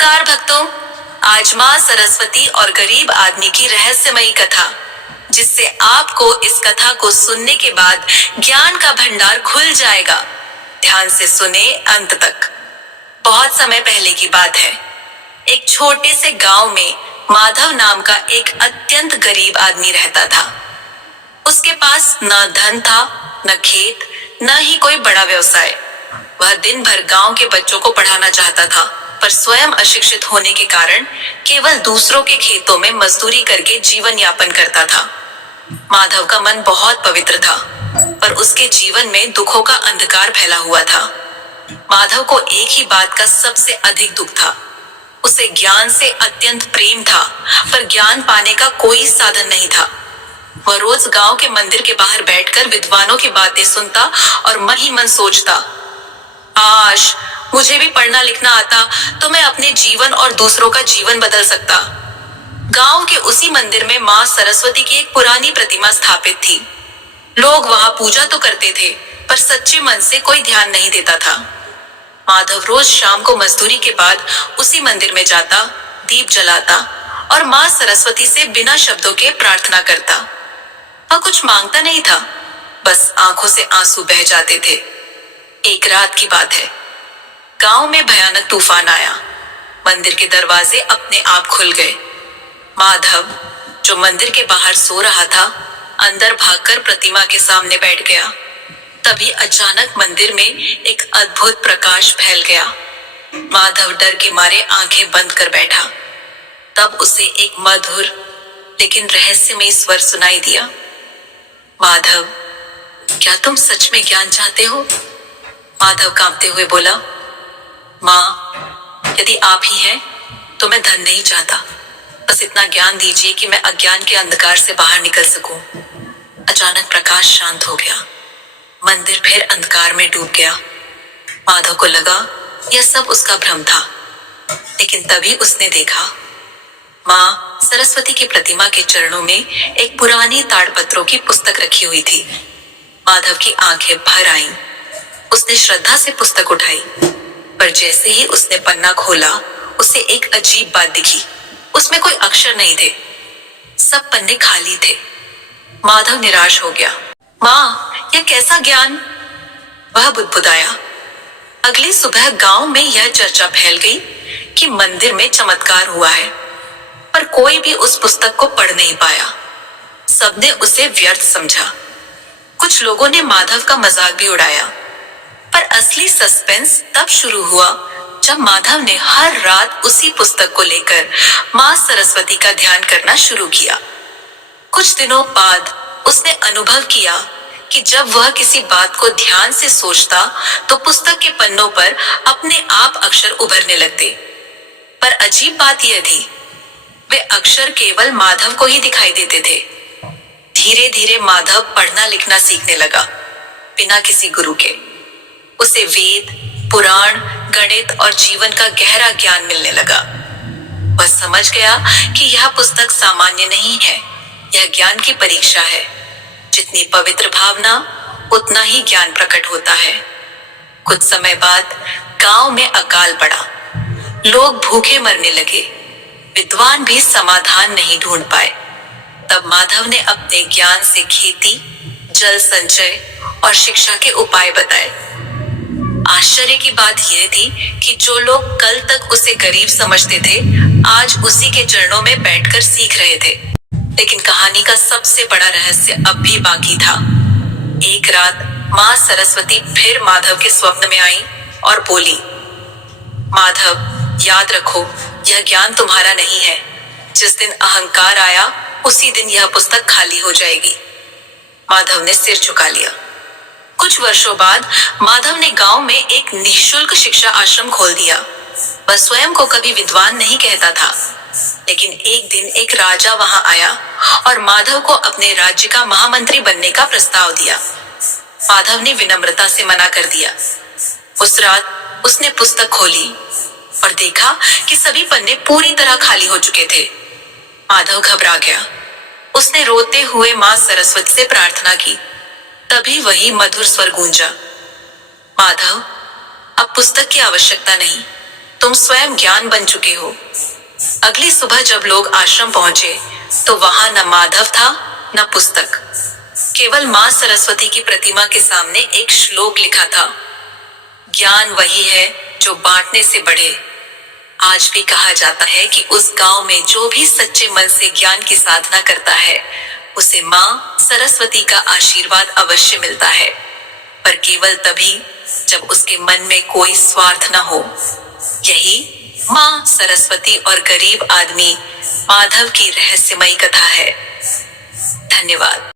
नमस्कार भक्तों, आज माँ सरस्वती और गरीब आदमी की रहस्यमयी कथा, जिससे आपको इस कथा को सुनने के बाद ज्ञान का भंडार खुल जाएगा। ध्यान से सुने अंत तक। बहुत समय पहले की बात है। एक छोटे से गांव में माधव नाम का एक अत्यंत गरीब आदमी रहता था। उसके पास न धन था, न खेत, न ही कोई बड़ा व्यवसाय। वह दिन भर गांव के बच्चों को पढ़ाना चाहता था, पर स्वयं अशिक्षित होने के कारण केवल दूसरों के खेतों में मजदूरी करके जीवन यापन करता था। माधव का मन बहुत पवित्र था, पर उसके जीवन में दुखों का अंधकार फैला हुआ था। माधव को एक ही बात का सबसे अधिक दुख था। उसे ज्ञान से अत्यंत प्रेम था, पर ज्ञान पाने का कोई साधन नहीं था। वह रोज गांव के मंदिर के बाहर बैठकर विद्वानों की बातें सुनता और मन ही मन सोचता, काश मुझे भी पढ़ना लिखना आता तो मैं अपने जीवन और दूसरों का जीवन बदल सकता। गांव के उसी मंदिर में माँ सरस्वती की एक पुरानी प्रतिमा स्थापित थी। लोग वहां पूजा तो करते थे, पर सच्चे मन से कोई ध्यान नहीं देता था। माधव रोज शाम को मजदूरी के बाद उसी मंदिर में जाता, दीप जलाता और माँ सरस्वती से बिना शब्दों के प्रार्थना करता। वह कुछ मांगता नहीं था, बस आंखों से आंसू बह जाते थे। एक रात की बात है। गांव में भयानक तूफान आया। मंदिर के दरवाजे अपने आप खुल गए। माधव, जो मंदिर के बाहर सो रहा था, अंदर भागकर प्रतिमा के सामने बैठ गया। तभी अचानक मंदिर में एक अद्भुत प्रकाश फैल गया। माधव डर के मारे आंखें बंद कर बैठा। तब उसे एक मधुर लेकिन रहस्यमयी स्वर सुनाई दिया। माधव, क्या तुम सच में ज्ञान चाहते हो? माधव कांपते हुए बोला, माँ, यदि आप ही हैं, तो मैं धन नहीं चाहता। बस इतना ज्ञान दीजिए कि मैं अज्ञान के अंधकार से बाहर निकल सकूं। अचानक प्रकाश शांत हो गया। मंदिर फिर अंधकार में डूब गया। माधव को लगा यह सब उसका भ्रम था, लेकिन तभी उसने देखा माँ सरस्वती की प्रतिमा के चरणों में एक पुरानी ताड़पत्रों की पुस्तक रखी हुई थी। माधव की आंखें भर आईं। उसने श्रद्धा से पुस्तक उठाई, पर जैसे ही उसने पन्ना खोला, उसे एक अजीब बात दिखी। उसमें कोई अक्षर नहीं थे। सब पन्ने खाली थे। माधव निराश हो गया। माँ, यह कैसा ज्ञान? वह बुदबुदाया। अगली सुबह गांव में यह चर्चा फैल गई कि मंदिर में चमत्कार हुआ है, पर कोई भी उस पुस्तक को पढ़ नहीं पाया। सबने उसे व्यर्थ समझा। कुछ लोगों ने माधव का मजाक भी उड़ाया। पर असली सस्पेंस तब शुरू हुआ जब माधव ने हर रात उसी पुस्तक को लेकर माँ सरस्वती का ध्यान करना शुरू किया। कुछ दिनों बाद उसने अनुभव किया कि जब वह किसी बात को ध्यान से सोचता, तो पुस्तक के पन्नों पर अपने आप अक्षर उभरने लगते। पर अजीब बात यह थी, वे अक्षर केवल माधव को ही दिखाई देते थे। धीरे धीरे माधव पढ़ना लिखना सीखने लगा, बिना किसी गुरु के। उसे वेद, पुराण, गणित और जीवन का गहरा ज्ञान मिलने लगा। वह समझ गया कि यह पुस्तक सामान्य नहीं है, यह ज्ञान की परीक्षा है। जितनी पवित्र भावना, उतना ही ज्ञान प्रकट होता है। कुछ समय बाद गांव में अकाल पड़ा। लोग भूखे मरने लगे। विद्वान भी समाधान नहीं ढूंढ पाए। तब माधव ने अपने ज्ञान से खेती, जल संचय और शिक्षा के उपाय बताए। आश्चर्य की बात यह थी कि जो लोग कल तक उसे गरीब समझते थे, आज उसी के चरणों में बैठकर सीख रहे थे। लेकिन कहानी का सबसे बड़ा रहस्य अब भी बाकी था। एक रात माँ सरस्वती फिर माधव के स्वप्न में आई और बोली, माधव, याद रखो, यह ज्ञान तुम्हारा नहीं है। जिस दिन अहंकार आया, उसी दिन यह पुस्तक खाली हो जाएगी। माधव ने सिर झुका लिया। कुछ वर्षों बाद माधव ने गांव में एक निःशुल्क शिक्षा आश्रम खोल दिया। वह स्वयं को कभी विद्वान नहीं कहता था, लेकिन एक दिन एक राजा वहां आया और माधव को अपने राज्य का महामंत्री बनने का प्रस्ताव दिया। माधव ने विनम्रता से मना कर दिया। उस रात उसने पुस्तक खोली और देखा कि सभी पन्ने पूरी तरह खाली हो चुके थे। माधव घबरा गया। उसने रोते हुए माँ सरस्वती से प्रार्थना की। तभी वही मधुर स्वर गूंजा, माधव, अब पुस्तक की आवश्यकता नहीं, तुम स्वयं ज्ञान बन चुके हो। अगली सुबह जब लोग आश्रम पहुंचे तो वहां न माधव था न पुस्तक, केवल मां सरस्वती की प्रतिमा के सामने एक श्लोक लिखा था, ज्ञान वही है जो बांटने से बढ़े। आज भी कहा जाता है कि उस गांव में जो भी सच्चे मन से ज्ञान की साधना करता है उसे मां सरस्वती का आशीर्वाद अवश्य मिलता है, पर केवल तभी जब उसके मन में कोई स्वार्थ न हो। यही मां सरस्वती और गरीब आदमी माधव की रहस्यमयी कथा है। धन्यवाद।